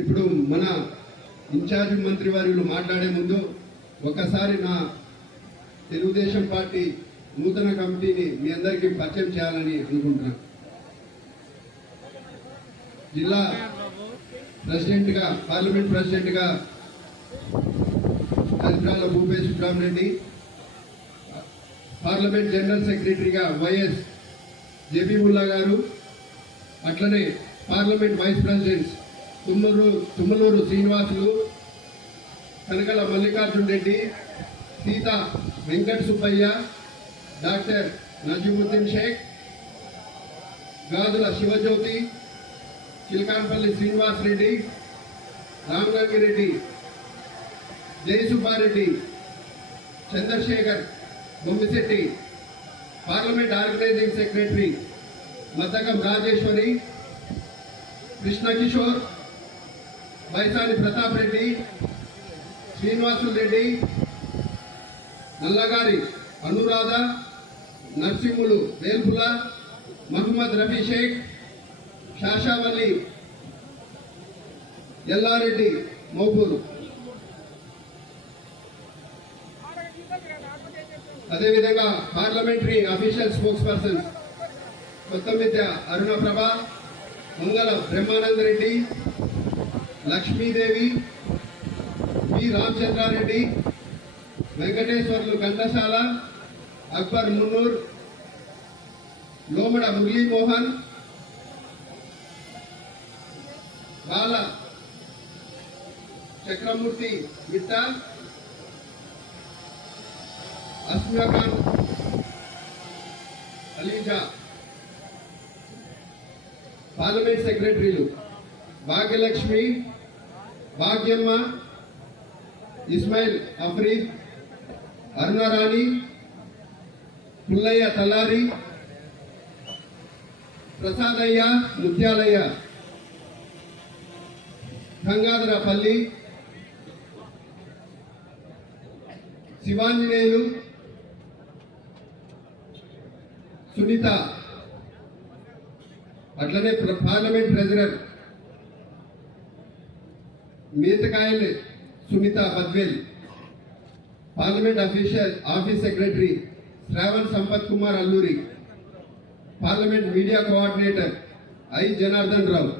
ఇప్పుడు మన ఇన్ఛార్జ్ మంత్రి వారిలు మాట్లాడే ముందు ఒకసారి నా తెలుగుదేశం పార్టీ నూతన కమిటీని మీ అందరికీ పరిచయం చేయాలని అనుకుంటున్నాను. జిల్లా ప్రెసిడెంట్గా పార్లమెంట్ ప్రెసిడెంట్గా అధికారుల భూపేష్ సుబ్రహ్మరెడ్డి పార్లమెంట్ జనరల్ సెక్రటరీగా వైఎస్ జేపీ ముల్లా గారు అట్లనే parliament vice presidents Tummuru Tummaluru Srinivasulu Kanakala Mallikarjun Reddy Sita Venkata Subbaiah doctor Nazimuddin Sheikh Gadula Sivajyothi Chilakanpalli Srinivas Reddy Ramagangireddy Jayasubbareddy Chandrasekhar Bommisetty parliament organising secretary Maddakam Rajeshwari Krishna Kishore Vaishali Pratap Reddy Srinivasulu Reddy Nallagari Anuradha Narasimhulu Velpula Mohammed Rafi Sheikh Shashavalli Yellareddy Maupuru. అదేవిధంగా parliamentary official spokes persons కొత్త మిద్య అరుణ ప్రభ మంగళ బ్రహ్మానంద రెడ్డి లక్ష్మీదేవి వి రామచంద్రారెడ్డి వెంకటేశ్వర్లు ఘంటసాల అక్బర్ మున్నూర్ లోమడ మురళీమోహన్ బాల చక్రమూర్తి మిట్ట అస్మిఖాన్ Aliza parliament సెక్రటరీలు భాగ్యలక్ష్మి భాగ్యమ్మ ఇస్మాయిల్ అఫ్రీద్ అరుణారాణి పుల్లయ్య తల్లారి ప్రసాదయ్య ముత్యాలయ్య గంగాధరపల్లి శివాంజనేయులు సునీత. అట్లనే parliament treasurer Meethakayal Sunitha Badvel. Parliament official office secretary Shravan Sampath Kumar Alluri. Parliament media coordinator I Janardhan Rao.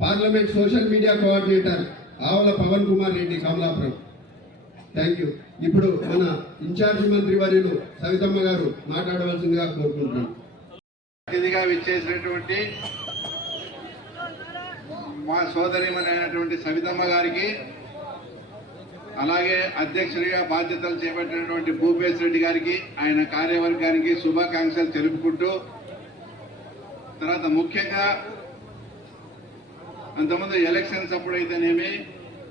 Parliament social media coordinator Avala Pavan Kumar Reddy Kamalapuram. Thank you ఇప్పుడు మన incharge మంత్రి వర్యులు సవితమ్మ గారు మాట్లాడవలసిందిగా కోరుకుంటున్నాను అతిథిగా విచ్చేసినటువంటి మా సోదరిమనైనటువంటి సవితమ్మ గారికి అలాగే అధ్యక్షుడిగా బాధ్యతలు చేపట్టినటువంటి భూపేశ్ రెడ్డి గారికి ఆయన కార్యవర్గానికి శుభాకాంక్షలు తెలుపుకుంటూ తర్వాత ముఖ్యంగా అంతకుముందు ఎలక్షన్స్ అప్పుడైతేనేమి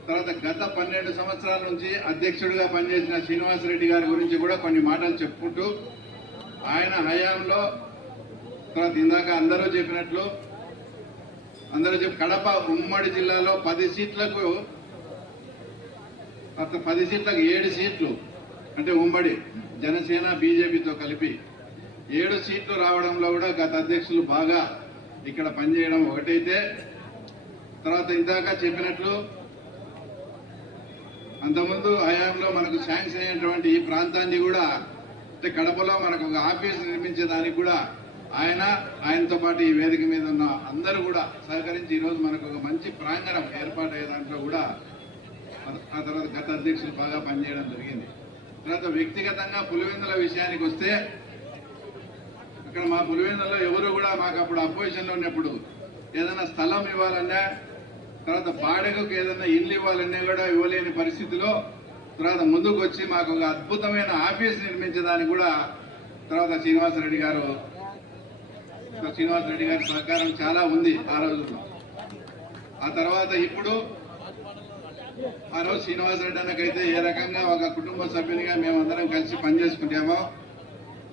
తర్వాత గత పన్నెండు సంవత్సరాల నుంచి అధ్యక్షుడిగా పనిచేసిన శ్రీనివాసరెడ్డి గారి గురించి కూడా కొన్ని మాటలు చెప్పుకుంటూ ఆయన హయాంలో తర్వాత ఇందాక అందరూ చెప్పినట్లు అందరూ చెప్పి కడప ఉమ్మడి జిల్లాలో పది సీట్లకు అత పది సీట్లకు ఏడు సీట్లు. అంటే ఉమ్మడి జనసేన బీజేపీతో కలిపి ఏడు సీట్లు రావడంలో కూడా గత అధ్యక్షులు బాగా ఇక్కడ పనిచేయడం ఒకటైతే. తర్వాత ఇందాక చెప్పినట్లు అంతకుముందు హయాంలో మనకు శాంక్షన్ అయినటువంటి ఈ ప్రాంతాన్ని కూడా అంటే కడపలో మనకు ఒక ఆఫీస్ నిర్మించేదానికి కూడా ఆయన ఆయనతో పాటు ఈ వేదిక మీద ఉన్న అందరూ కూడా సహకరించి ఈరోజు మనకు ఒక మంచి ప్రాంగణం ఏర్పాటు అయ్యే దాంట్లో కూడా ఆ తర్వాత గత అధ్యక్షులు బాగా పనిచేయడం జరిగింది. తర్వాత వ్యక్తిగతంగా పులివెందుల విషయానికి వస్తే ఇక్కడ మా పులివెందులలో ఎవరు కూడా మాకు అప్పుడు అపోజిషన్లో ఉన్నప్పుడు ఏదైనా స్థలం ఇవ్వాలన్నా తర్వాత బాడగకు ఏదైనా ఇల్లు ఇవ్వాలన్నా కూడా ఇవ్వలేని పరిస్థితిలో తర్వాత ముందుకు వచ్చి మాకు ఒక అద్భుతమైన ఆఫీస్ నిర్మించడానికి కూడా తర్వాత శ్రీనివాసరెడ్డి గారు శ్రీనివాసరెడ్డి గారి సహకారం చాలా ఉంది ఆ రోజుల్లో. ఆ తర్వాత ఇప్పుడు ఆ రోజు శ్రీనివాసరెడ్డి అన్నకైతే ఏ రకంగా ఒక కుటుంబ సభ్యునిగా మేమందరం కలిసి పనిచేసుకుంటామో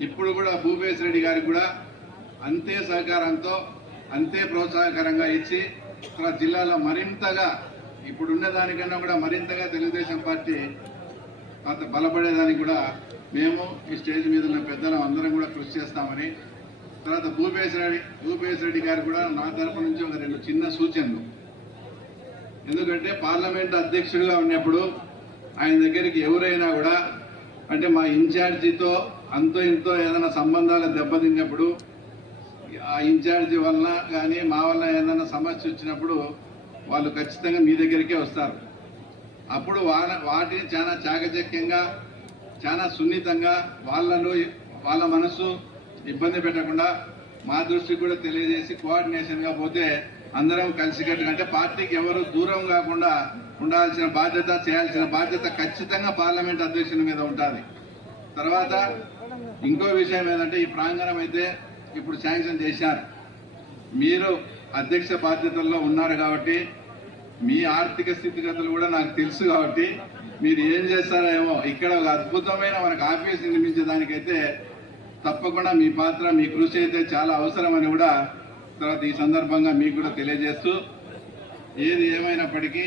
ఇప్పుడు కూడా భూపేశ్ రెడ్డి గారికి కూడా అంతే సహకారంతో అంతే ప్రోత్సాహకరంగా ఇచ్చి మన జిల్లాలో మరింతగా ఇప్పుడు ఉన్నదానికన్నా కూడా మరింతగా తెలుగుదేశం పార్టీ అంత బలపడేదానికి కూడా మేము ఈ స్టేజ్ మీద ఉన్న పెద్దలం అందరం కూడా కృషి చేస్తామని తర్వాత భూపేశ్ రెడ్డి భూపేశ్ రెడ్డి గారు కూడా నా తరపు నుంచి ఒక రెండు చిన్న సూచనలు. ఎందుకంటే పార్లమెంట్ అధ్యక్షుడిగా ఉన్నప్పుడు ఆయన దగ్గరికి ఎవరైనా కూడా అంటే మా ఇన్ఛార్జితో అంతో ఇంతో ఏదైనా సంబంధాలు దెబ్బతిన్నప్పుడు ఆ ఇన్ఛార్జి వలన కానీ మా వల్ల ఏదైనా సమస్య వచ్చినప్పుడు వాళ్ళు ఖచ్చితంగా మీ దగ్గరికే వస్తారు. అప్పుడు వాళ్ళ వాటిని చాలా చాకచక్యంగా చాలా సున్నితంగా వాళ్ళను వాళ్ళ మనసు ఇబ్బంది పెట్టకుండా మా దృష్టికి కూడా తెలియజేసి కోఆర్డినేషన్గా పోతే అందరం కలిసికట్టుగా అంటే పార్టీకి ఎవరు దూరం కాకుండా ఉండాల్సిన బాధ్యత చేయాల్సిన బాధ్యత ఖచ్చితంగా పార్లమెంట్ అధ్యక్షుని మీద ఉంటుంది. తర్వాత ఇంకో విషయం ఏంటంటే ఈ ప్రాంగణం అయితే ఇప్పుడు శాంక్షన్ చేశారు. మీరు అధ్యక్ష బాధ్యతల్లో ఉన్నారు కాబట్టి మీ ఆర్థిక స్థితిగతులు కూడా నాకు తెలుసు కాబట్టి మీరు ఏం చేస్తారో ఏమో ఇక్కడ ఒక అద్భుతమైన మనకు ఆఫీస్ నిర్మించడానికైతే తప్పకుండా మీ పాత్ర మీ కృషి అయితే చాలా అవసరమని కూడా తర్వాత ఈ సందర్భంగా మీకు కూడా తెలియజేస్తూ ఏది ఏమైనప్పటికీ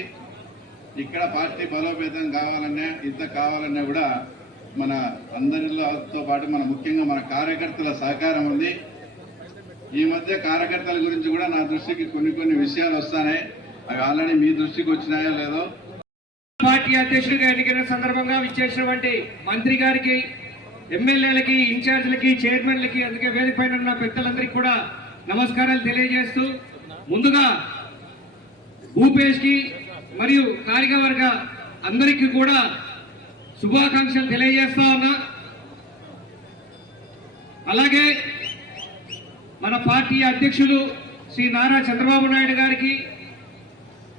ఇక్కడ పార్టీ బలోపేతం కావాలన్నా ఇంత కావాలన్నా కూడా మన అందరితో పాటు మన ముఖ్యంగా మన కార్యకర్తల సహకారం ఉంది. ఈ మధ్య కార్యకర్తల గురించి కూడా నా దృష్టికి కొన్ని కొన్ని విషయాలు వస్తాయి అవి ఆల్రెడీ మీ దృష్టికి వచ్చినాయో లేదో. పార్టీ అధ్యక్షుడిగా ఎన్నికైన సందర్భంగా విచ్చేసినటువంటి మంత్రి గారికి ఎమ్మెల్యేలకి ఇన్ఛార్జ్లకి చైర్మన్లకి అందుకే వేదిక పైన ఉన్న పెద్దలందరికీ కూడా నమస్కారాలు తెలియజేస్తూ ముందుగా భూపేష్కి మరియు కార్యవర్గ అందరికీ కూడా శుభాకాంక్షలు తెలియజేస్తా ఉన్నా. అలాగే మన పార్టీ అధ్యక్షులు శ్రీ నారా చంద్రబాబు నాయుడు గారికి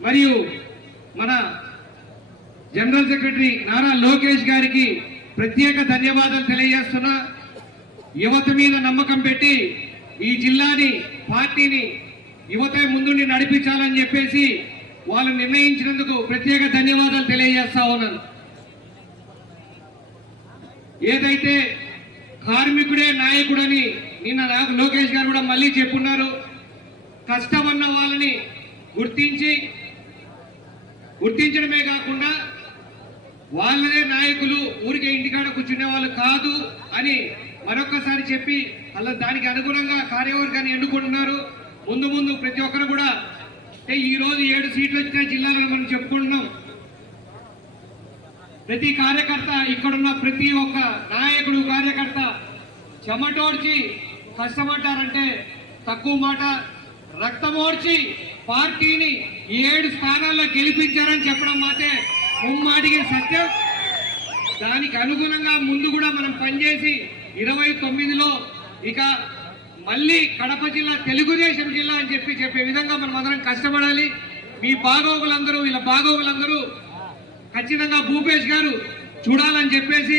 మరియు మన జనరల్ సెక్రటరీ నారా లోకేష్ గారికి ప్రత్యేక ధన్యవాదాలు తెలియజేస్తున్నా యువత మీద నమ్మకం పెట్టి ఈ జిల్లాని పార్టీని యువత ముందుండి నడిపించాలని చెప్పేసి వాళ్ళు నిర్ణయించినందుకు ప్రత్యేక ధన్యవాదాలు తెలియజేస్తా ఉన్నాను. ఏదైతే కార్మికుడే నాయకుడని నిన్న నాకు లోకేష్ గారు కూడా మళ్ళీ చెప్పున్నారు కష్టమన్న వాళ్ళని గుర్తించి గుర్తించడమే కాకుండా వాళ్ళనే నాయకులు ఊరికే ఇంటికాడ కూర్చునే వాళ్ళు కాదు అని మరొక్కసారి చెప్పి అలా దానికి అనుగుణంగా కార్యవర్గాన్ని ఎన్నుకుంటున్నారు. ముందు ముందు ప్రతి ఒక్కరు కూడా అంటే ఈ రోజు ఏడు సీట్లు వచ్చిన జిల్లాలో మనం చెప్పుకుంటున్నాం. ప్రతి కార్యకర్త ఇక్కడున్న ప్రతి ఒక్క నాయకుడు కార్యకర్త చెమటోడ్చి కష్టపడ్డారంటే తక్కువ మాట. రక్తమోడ్చి పార్టీని ఏడు స్థానాల్లో గెలిపించారని చెప్పడం మాత్రే ముమ్మాటికి సత్యం. దానికి అనుగుణంగా ముందు కూడా మనం పనిచేసి ఇరవై తొమ్మిదిలో ఇక మళ్ళీ కడప జిల్లా తెలుగుదేశం జిల్లా అని చెప్పి చెప్పే విధంగా మనం అందరం కష్టపడాలి. మీ బాగోగులందరూ వీళ్ళ బాగోగులందరూ ఖచ్చితంగా భూపేష్ గారు చూడాలని చెప్పేసి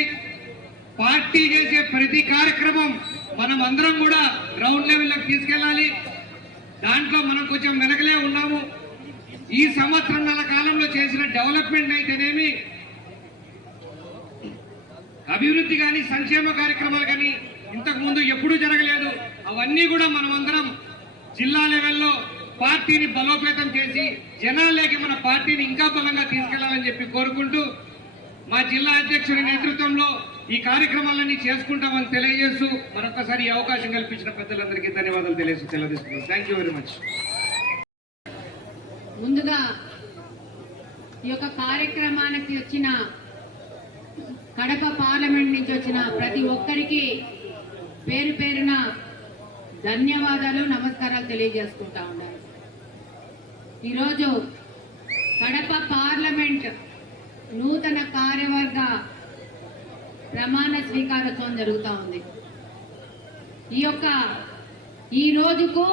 పార్టీ చేసే ప్రతి కార్యక్రమం మనం అందరం కూడా గ్రౌండ్ లెవెల్లోకి తీసుకెళ్ళాలి. దాంట్లో మనం కొంచెం వెనకలే ఉన్నాము. ఈ సంవత్సరంన్నర కాలంలో చేసిన డెవలప్మెంట్ అయితేనేమి? అభివృద్ధి కానీ సంక్షేమ కార్యక్రమాలు కానీ ఇంతకు ముందు ఎప్పుడూ జరగలేదు. అవన్నీ కూడా మనం అందరం జిల్లా లెవెల్లో పార్టీని బలోపేతం చేసి జనాల్లోకి మన పార్టీని ఇంకా బలంగా తీసుకెళ్ళాలని చెప్పి కోరుకుంటూ మా జిల్లా అధ్యక్షుడి నేతృత్వంలో ఈ కార్యక్రమాలన్నీ చేసుకుంటామని తెలియజేస్తూ మరొకసారి ఈ అవకాశం కల్పించిన పెద్దలందరికీ ధన్యవాదాలు తెలియజేస్తూ తెలియజేస్తున్నాను థ్యాంక్ యూ వెరీ మచ్ ముందుగా ఈ యొక్క కార్యక్రమానికి వచ్చిన కడప పార్లమెంట్ నుంచి వచ్చిన ప్రతి ఒక్కరికి పేరు పేరున ధన్యవాదాలు నమస్కారాలు తెలియజేసుకుంటా ఉన్నారు ఈరోజు కడప పార్లమెంట్ నూతన కార్యవర్గ ప్రమాణ స్వీకారోత్సవం జరుగుతూ ఉంది. ఈ యొక్క ఈ రోజుకు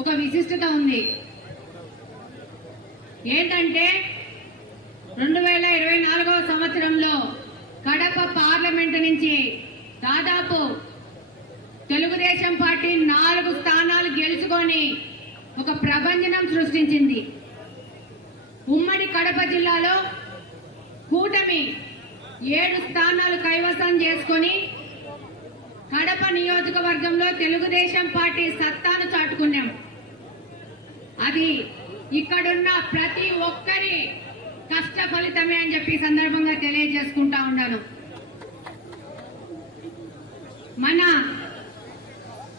ఒక విశిష్టత ఉంది. ఏంటంటే రెండు వేల ఇరవై నాలుగవ సంవత్సరంలో కడప పార్లమెంటు నుంచి దాదాపు తెలుగుదేశం పార్టీ నాలుగు స్థానాలు గెలుచుకొని ఒక ప్రభంజనం సృష్టించింది. ఉమ్మడి కడప జిల్లాలో కూటమి ఏడు స్థానాలు కైవసం చేసుకొని కడప నియోజకవర్గంలో తెలుగుదేశం పార్టీ సత్తాను చాటుకున్నాం. అది ఇక్కడున్న ప్రతి ఒక్కరి కష్ట ఫలితమే అని చెప్పి సందర్భంగా తెలియజేసుకుంటా ఉన్నాను. మన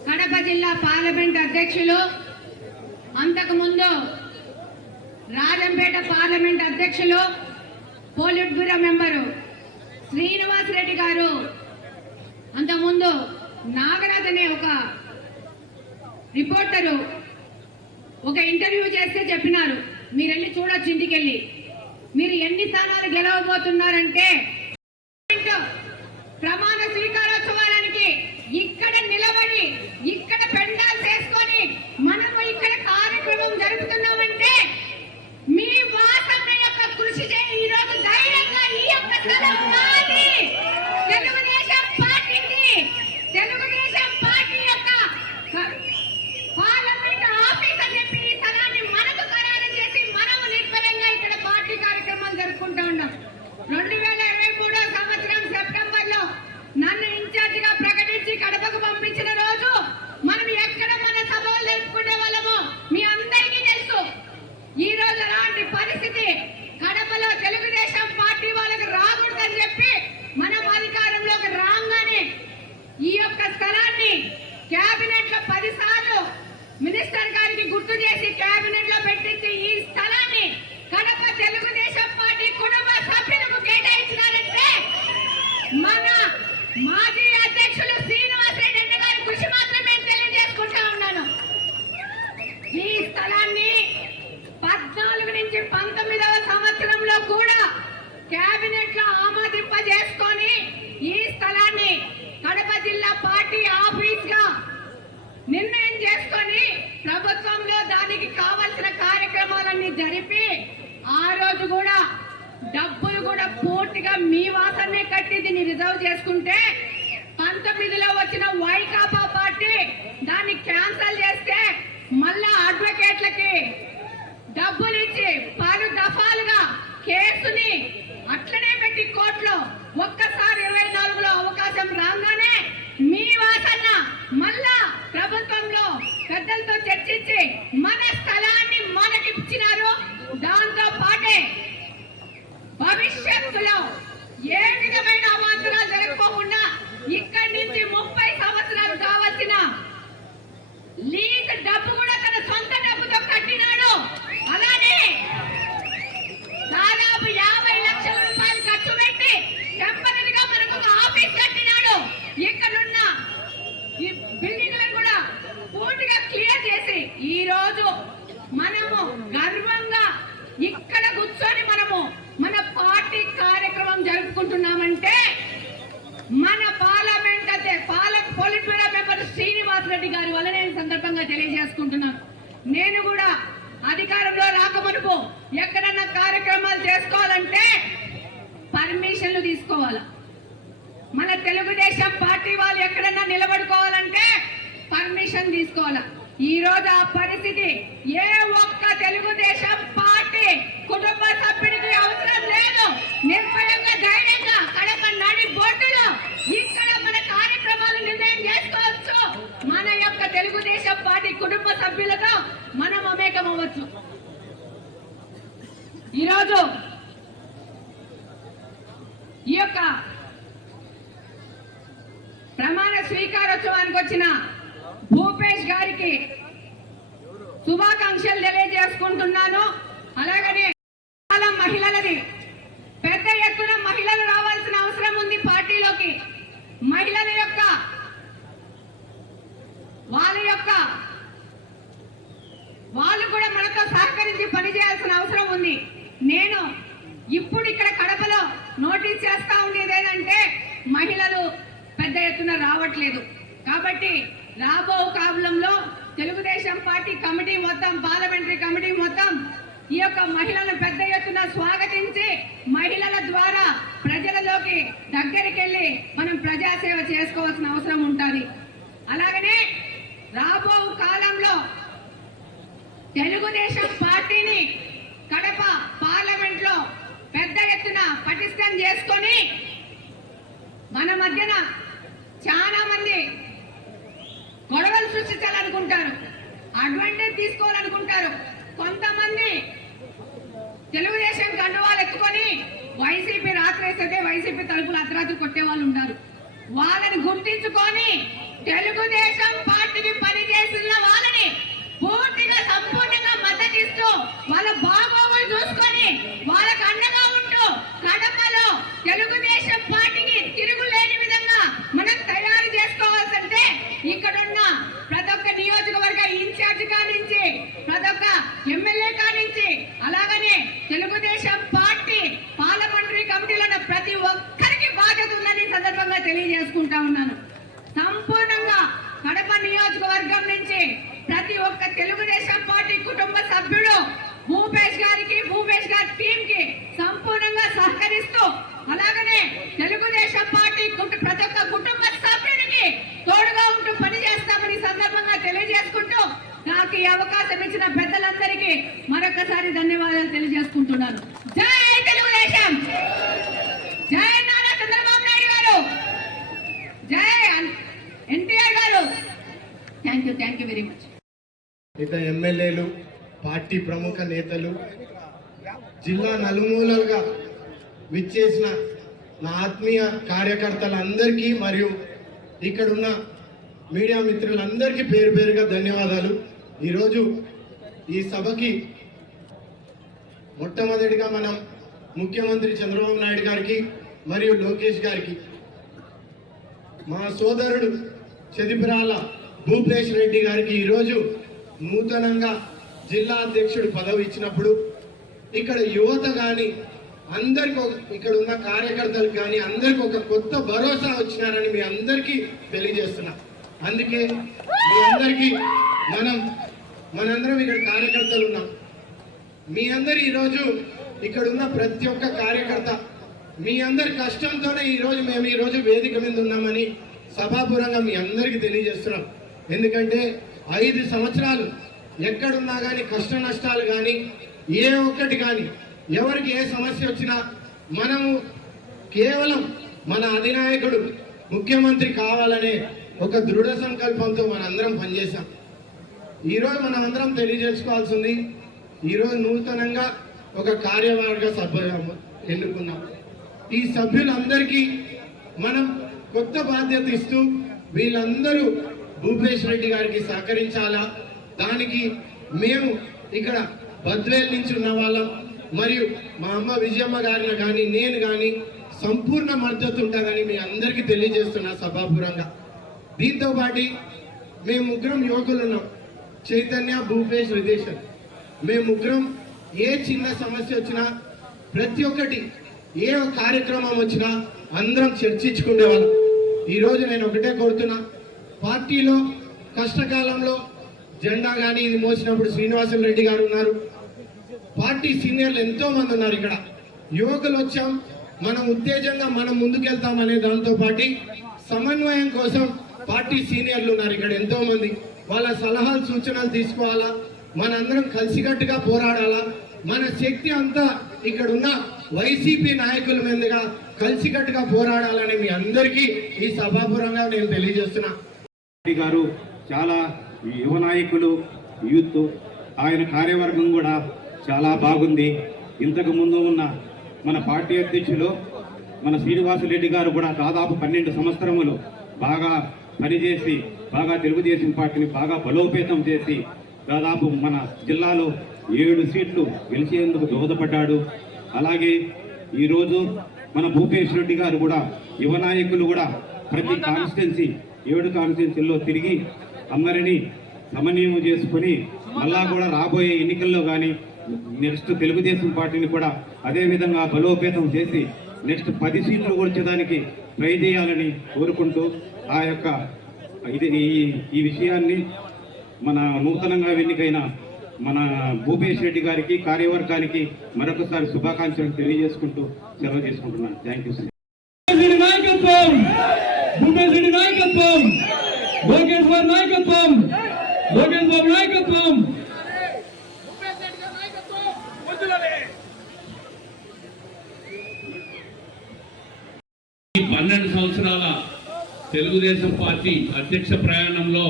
కడప జిల్లా పార్లమెంట్ అధ్యక్షులు అంతకుముందు రాజంపేట పార్లమెంట్ అధ్యక్షులు politburo member Srinivas Reddy గారు అంతకుముందు నాగరాజ్ అనే ఒక రిపోర్టరు ఒక ఇంటర్వ్యూ చేస్తే చెప్పినారు. మీరు వెళ్ళి చూడొచ్చు ఇంటికెళ్ళి. మీరు ఎన్ని స్థానాలు గెలవబోతున్నారంటే ప్రమాణ స్వీకారోత్సవానికి ఇక్కడ నిలబడి ఇక్కడ పెండాలు చేసుకొని మనము ఇక్కడ కార్యక్రమం జరుపుతున్నామంటే మీ వాసన యొక్క కృషి చేయి ఈ రోజు ధైర్యంగా ఈ యొక్క స్థలం మాది తెలుగుదేశం పార్టీకి తెలుగుదేశం పార్టీ యొక్క క- పార్లమెంట్ ఆఫీస్ అని చెప్పి ఈ స్థలాన్ని మనకు ఖరారు చేసి మనము నిర్భయంగా ఇక్కడ పార్టీ కార్యక్రమాలు జరుపుకుంటా ఉన్నాం రెండు వేల ఇరవై మూడో సంవత్సరం సెప్టెంబర్లో నన్ను ఇన్ఛార్జ్గా ప్రకటించి కడపకు పంపించిన రోజు మనం ఎక్కడ మన సభలు జరుపుకునే వాళ్ళమో మీ అందరికీ తెలుసు ఈ రోజు అలాంటి పరిస్థితి కడపలో తెలుగుదేశం పార్టీ వాళ్ళకి రాకూడదని చెప్పి మనం అధికారంలోకి రాగానే ఈ యొక్క స్థలాన్ని కేబినెట్లో పది సార్లు మినిస్టర్ గారికి గుర్తు చేసి కేబినెట్లో పెట్టించి ఈ స్థలాన్ని కడప తెలుగుదేశం పార్టీ కుటుంబ సభ్యులకు కేటాయించినారంటే మన మాజీ అధ్యక్షులు శ్రీనివాస్ రెడ్డి గారి కృషి మాత్రమే తెలియజేసుకుంటా ఉన్నాను ఈ స్థలాన్ని పద్నాలుగు నుంచి పంతొమ్మిదవ సంవత్సరంలో కూడా కేబినెట్లో ఆమోదింపజేసుకొని ఈ స్థలాన్ని కడప జిల్లా పార్టీ ఆఫీస్గా నిర్ణయం చేసుకొని ప్రభుత్వంలో దానికి కావలసిన కార్యక్రమాలన్నీ జరిపి ఆ రోజు కూడా డబ్బులు కూడా పూర్తిగా మీ వాసనే కట్టి దీన్ని రిజర్వ్ చేసుకుంటే పంతొమ్మిదిలో వచ్చిన వైకాపా పార్టీ దాన్ని క్యాన్సల్ చేస్తే మళ్ళా అడ్వకేట్లకి డబ్బులు ఇచ్చి పలు దఫాలుగా కేసుని అట్లనే పెట్టి కోర్టులో ఒక్కసారి ఇరవై నాలుగులో అవకాశం రాగానే మీ వాసన్న మళ్ళా ప్రభుత్వంలో పెద్దలతో చర్చించి మన స్థలాన్ని మనకిచ్చినారు దాంతో పాటే భవిష్యత్తులో ఏ విధమైన అవాంతరాలు జరగకుండా ఇక్కడి నుంచి ముప్పై సంవత్సరాలు కావాల్సిన లీగ్ డబ్బు కూడా తన సొంత డబ్బుతో కట్టినాడు. అలానే దాదాపు యాభై లక్షల రూపాయలు ఖర్చు పెట్టి టెంపరీగా మనకు ఒక ఆఫీస్ కట్టినాడు ఇక్కడున్న ఈ బిల్డింగ్లను కూడా పూర్తిగా క్లియర్ చేసి ఈ రోజు మనము గర్వంగా ఇక్కడ కూర్చొని మనము మన పార్టీ కార్యక్రమం జరుపుకుంటున్నామంటే మన పార్లమెంట్ అదే పాలక politburo member Srinivas Reddy గారి వల్ల నేను ఈ సందర్భంగా తెలియజేసుకుంటున్నాను నేను కూడా అధికారంలో రాకమునుపు ఎక్కడన్నా కార్యక్రమాలు చేసుకోవాలంటే పర్మిషన్లు తీసుకోవాలి మన తెలుగుదేశం పార్టీ వాళ్ళు ఎక్కడన్నా నిలబడుకోవాలంటే పర్మిషన్ తీసుకోవాలి ఈ రోజు ఆ పరిస్థితి. ఏ ఒక్క తెలుగుదేశం పార్టీ కుటుంబ సభ్యుడికి అవసరం లేదు. నిర్భయంగా ధైర్యంగా కడప నడి బోర్డులో ఇక్కడ మన కార్యక్రమాలు నిర్ణయం చేసుకోవచ్చు. మన యొక్క తెలుగుదేశం పార్టీ కుటుంబ సభ్యులతో మనం అమేకం అవ్వచ్చు ఈరోజు ఈ యొక్క ప్రమాణ స్వీకారోత్సవానికి వచ్చిన భూపేష్ గారికి శుభాకాంక్షలు తెలియజేసుకుంటున్నాను. అలాగనే చాలా మహిళలది. పెద్ద ఎత్తున మహిళలు రావాల్సిన అవసరం ఉంది పార్టీలోకి. మహిళల యొక్క వాళ్ళ యొక్క వాళ్ళు కూడా మనతో సహకరించి పనిచేయాల్సిన అవసరం ఉంది. నేను ఇప్పుడు ఇక్కడ కడపలో నోటీస్ చేస్తా ఉండేది ఏంటంటే మహిళలు పెద్ద ఎత్తున రావట్లేదు. కాబట్టి రాబో కాలంలో తెలుగుదేశం పార్టీ కమిటీ మొత్తం పార్లమెంటరీ కమిటీ మొత్తం ఈ యొక్క మహిళలను పెద్ద ఎత్తున స్వాగతించి మహిళల ద్వారా ప్రజలలోకి దగ్గరికి వెళ్ళి మనం ప్రజాసేవ చేసుకోవాల్సిన అవసరం ఉంటుంది. అలాగనే రాబో కాలంలో తెలుగుదేశం పార్టీని కడప పార్లమెంట్లో పెద్ద ఎత్తున పటిష్టం చేసుకొని మన మధ్యన చాలా మంది సృష్టించాలనుకుంటారు. అడ్వాంటేజ్ తీసుకోవాలనుకుంటారు. కొంతమంది తెలుగుదేశం కండువాలు ఎత్తుకొని వైసీపీ రాత్రేస్తే వైసీపీ తలుపులు అర్ధరాత్రి కొట్టే వాళ్ళు ఉన్నారు వాళ్ళని గుర్తించుకొని తెలుగుదేశం పార్టీకి పనిచేస్తున్న వాళ్ళని పూర్తిగా సంపూర్ణంగా మద్దతిస్తూ వాళ్ళ బాగోగులు చూసుకొని వాళ్ళకు అండగా ఉంటూ కడపలో తెలుగుదేశం పార్టీకి తిరుగులేని విధంగా మనం తయారు చేసుకోవాల్సి అంటే ఇక్కడున్న నియోజకవర్గ ఇన్ఛార్జ్ కానించి ప్రతి ఒక్క ఎమ్మెల్యే కానించి అలాగనే తెలుగుదేశం ప్రముఖ నేతలు జిల్లా నలుమూలలుగా విచ్చేసిన నా ఆత్మీయ కార్యకర్తలందరికీ మరియు ఇక్కడున్న మీడియా మిత్రులందరికీ పేరు పేరుగా ధన్యవాదాలు. ఈరోజు ఈ సభకి మొట్టమొదటిగా మనం ముఖ్యమంత్రి చంద్రబాబు నాయుడు గారికి మరియు లోకేష్ గారికి మా సోదరుడు చెదిపిరాల భూపేష్ రెడ్డి గారికి ఈరోజు నూతనంగా జిల్లా అధ్యక్షుడు పదవి ఇచ్చినప్పుడు ఇక్కడ యువత కానీ అందరికి ఇక్కడ ఉన్న కార్యకర్తలకు కానీ అందరికి ఒక కొత్త భరోసా వచ్చినారని మీ అందరికీ తెలియజేస్తున్నా. అందుకే మీ అందరికీ మనం మనందరం ఇక్కడ కార్యకర్తలు ఉన్నాం. మీ అందరు ఈరోజు ఇక్కడ ఉన్న ప్రతి ఒక్క కార్యకర్త మీ అందరి కష్టంతోనే ఈరోజు మేము ఈరోజు వేదిక మీద ఉన్నామని సభాపూర్వంగా మీ అందరికీ తెలియజేస్తున్నాం. ఎందుకంటే ఐదు సంవత్సరాలు ఎక్కడున్నా కానీ కష్ట నష్టాలు కానీ ఏ ఒక్కటి కానీ ఎవరికి ఏ సమస్య వచ్చినా మనము కేవలం మన అధినాయకుడు ముఖ్యమంత్రి కావాలనే ఒక దృఢ సంకల్పంతో మనందరం పనిచేశాం. ఈరోజు మనమందరం తెలియజేసుకోవాల్సింది ఈరోజు నూతనంగా ఒక కార్యవర్గ సభ ఎన్నుకున్నాం. ఈ సభ్యులందరికీ మనం కొత్త బాధ్యత ఇస్తూ వీళ్ళందరూ భూపేష్ రెడ్డి గారికి సహకరించాలా? దానికి మేము ఇక్కడ బద్వేల్ నుంచి ఉన్న వాళ్ళం. మరియు మా అమ్మ విజయమ్మ గారిని కానీ నేను కానీ సంపూర్ణ మద్దతు ఉంటుందని మీ అందరికీ తెలియజేస్తున్నా సభాపురంగా దీంతో పాటు మేము ముగ్గురం యువకులు ఉన్నాం. చైతన్య భూపేష్ విదేశన్ మేము ముగ్గురం ఏ చిన్న సమస్య వచ్చినా ప్రతి ఒక్కటి ఏ కార్యక్రమం వచ్చినా అందరం చర్చించుకునేవాళ్ళం ఈరోజు నేను ఒకటే కోరుతున్నా. పార్టీలో కష్టకాలంలో జెండా కానీ ఇది మోసినప్పుడు శ్రీనివాసులు రెడ్డి గారు ఉన్నారు. పార్టీ సీనియర్లు ఎంతో మంది ఉన్నారు ఇక్కడ. యువకులు వచ్చాం. మనం ఉత్తేజంగా మనం ముందుకెళ్తాం అనే దాంతో పాటు సమన్వయం కోసం పార్టీ సీనియర్లు ఉన్నారు ఇక్కడ ఎంతో మంది. వాళ్ళ సలహాలు సూచనలు తీసుకోవాలా? మనందరం కలిసికట్టుగా పోరాడాలా? మన శక్తి అంతా ఇక్కడ ఉన్న వైసీపీ నాయకుల మీదుగా కలిసికట్టుగా పోరాడాలని మీ అందరికీ ఈ సభాపురంగా నేను తెలియజేస్తున్నా. రెడ్డి గారు చాలా యువ నాయకులు యూత్ ఆయన కార్యవర్గం కూడా చాలా బాగుంది. ఇంతకు ముందు ఉన్న మన పార్టీ అధ్యక్షులు మన శ్రీనివాసరెడ్డి గారు కూడా దాదాపు పన్నెండు సంవత్సరములు బాగా పనిచేసి బాగా తెలుగుదేశం పార్టీని బాగా బలోపేతం చేసి దాదాపు మన జిల్లాలో ఏడు సీట్లు గెలిచేందుకు దోహదపడ్డాడు. అలాగే ఈరోజు మన భూపేష్ రెడ్డి గారు కూడా యువ నాయకులు కూడా ప్రతి కాన్స్టిట్యున్సీ ఏడు కాన్స్టిట్యున్సీల్లో తిరిగి అందరినీ సమన్వయం చేసుకొని మళ్ళా కూడా రాబోయే ఎన్నికల్లో కానీ నెక్స్ట్ తెలుగుదేశం పార్టీని కూడా అదేవిధంగా బలోపేతం చేసి నెక్స్ట్ పది సీట్లు వచ్చేదానికి ట్రై చేయాలని కోరుకుంటూ ఆ యొక్క ఇది ఈ ఈ విషయాన్ని మన నూతనంగా ఎన్నికైన మన భూపేష్ రెడ్డి గారికి కార్యవర్గానికి మరొకసారి శుభాకాంక్షలు తెలియజేసుకుంటూ సెలవు చేసుకుంటున్నాను థ్యాంక్ యూ లోకేష్ బాబు నాయకత్వం! లోకేష్ బాబు నాయకత్వం! పన్నెండు సంవత్సరాల తెలుగుదేశం పార్టీ అధ్యక్ష ప్రయాణంలో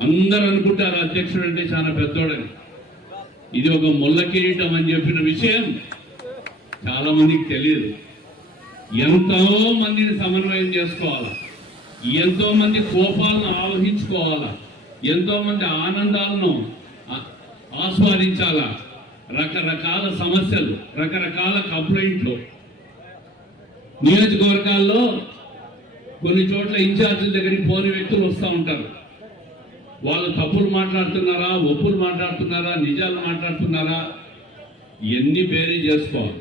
అందరూ అనుకుంటారు అధ్యక్షుడు అంటే చాలా పెద్దోడని. ఇది ఒక ముళ్ళ కిరీటం అని చెప్పిన విషయం చాలా మందికి తెలియదు. ఎంతో మందిని సమన్వయం చేసుకోవాలి? ఎంతో మంది కోపాలను ఆవహించుకోవాలా? ఎంతో మంది ఆనందాలను ఆస్వాదించాలా? రకరకాల సమస్యలు రకరకాల కంప్లైంట్లు. నియోజకవర్గాల్లో కొన్ని చోట్ల ఇన్ఛార్జీల దగ్గరికి పోని వ్యక్తులు వస్తూ ఉంటారు. వాళ్ళు తప్పులు మాట్లాడుతున్నారా? ఒప్పులు మాట్లాడుతున్నారా? నిజాలు మాట్లాడుతున్నారా? ఇవన్నీ బేరీ చేసుకోవాలి.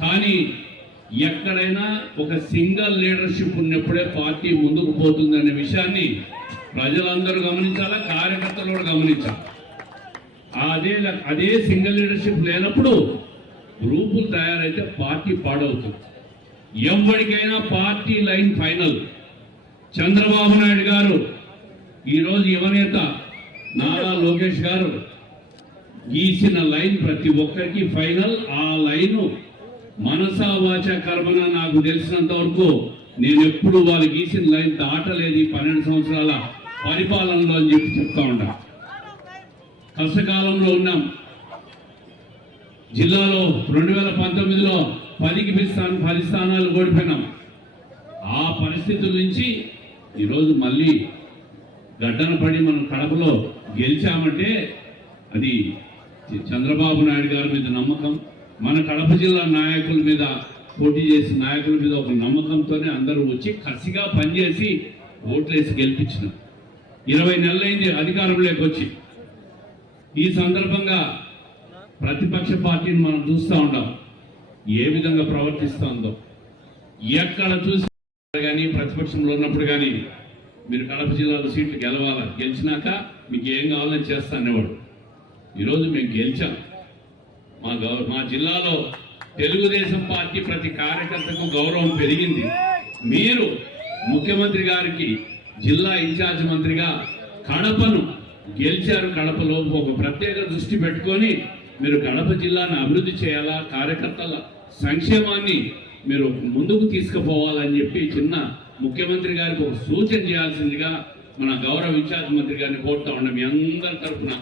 కానీ ఎక్కడైనా ఒక సింగల్ లీడర్షిప్ ఉన్నప్పుడే పార్టీ ముందుకు పోతుందనే విషయాన్ని ప్రజలందరూ గమనించాలా? కార్యకర్తలు కూడా గమనించాలి? అదే అదే సింగిల్ లీడర్షిప్ లేనప్పుడు గ్రూపులు తయారైతే పార్టీ పాడవుతుంది. ఎవరికైనా party line final. Chandrababu Naidu garu ఈరోజు యువనేత నారా లోకేష్ గారు గీసిన లైన్ ప్రతి ఒక్కరికి ఫైనల్. ఆ లైను మనసా వాచ కర్మన నాకు తెలిసినంత వరకు నేను ఎప్పుడు వాళ్ళు గీసిన లైన్ దాటలేదు ఈ పన్నెండు సంవత్సరాల పరిపాలనలో అని చెప్పి చెప్తా ఉంటా. కష్టకాలంలో ఉన్నాం. జిల్లాలో రెండు వేల పంతొమ్మిదిలో పదికి పది స్థానం పది స్థానాలు ఓడిపోయినాం. ఆ పరిస్థితుల నుంచి ఈరోజు మళ్ళీ గడ్డన పడి మనం కడపలో గెలిచామంటే అది చంద్రబాబు నాయుడు గారి మీద నమ్మకం. మన కడప జిల్లా నాయకుల మీద పోటీ చేసిన నాయకుల మీద ఒక నమ్మకంతోనే అందరూ వచ్చి కసిగా పనిచేసి ఓట్లేసి గెలిపించినాం. ఇరవై నెలలైంది అధికారంలోకి వచ్చి. ఈ సందర్భంగా ప్రతిపక్ష పార్టీని మనం చూస్తూ ఉంటాం ఏ విధంగా ప్రవర్తిస్తుందో ఎక్కడ చూసి కానీ ప్రతిపక్షంలో ఉన్నప్పుడు కానీ మీరు కడప జిల్లాలో సీట్లు గెలవాలి? గెలిచినాక మీకు ఏం కావాలని చేస్తానేవాడు ఈరోజు మేము గెలిచాం. మా గౌ మా జిల్లాలో తెలుగుదేశం పార్టీ ప్రతి కార్యకర్తకు గౌరవం పెరిగింది. మీరు ముఖ్యమంత్రి గారికి జిల్లా ఇన్ఛార్జ్ మంత్రిగా కడపను గెలిచారు. కడపలో ఒక ప్రత్యేక దృష్టి పెట్టుకొని మీరు కడప జిల్లాను అభివృద్ధి చేయాలా కార్యకర్తల సంక్షేమాన్ని మీరు ముందుకు తీసుకుపోవాలని చెప్పి చిన్న ముఖ్యమంత్రి గారికి ఒక సూచన చేయాల్సిందిగా మన గౌరవ ఇన్ఛార్జ్ మంత్రి గారిని కోరుతా ఉన్నాం. మీ అందరి తరఫున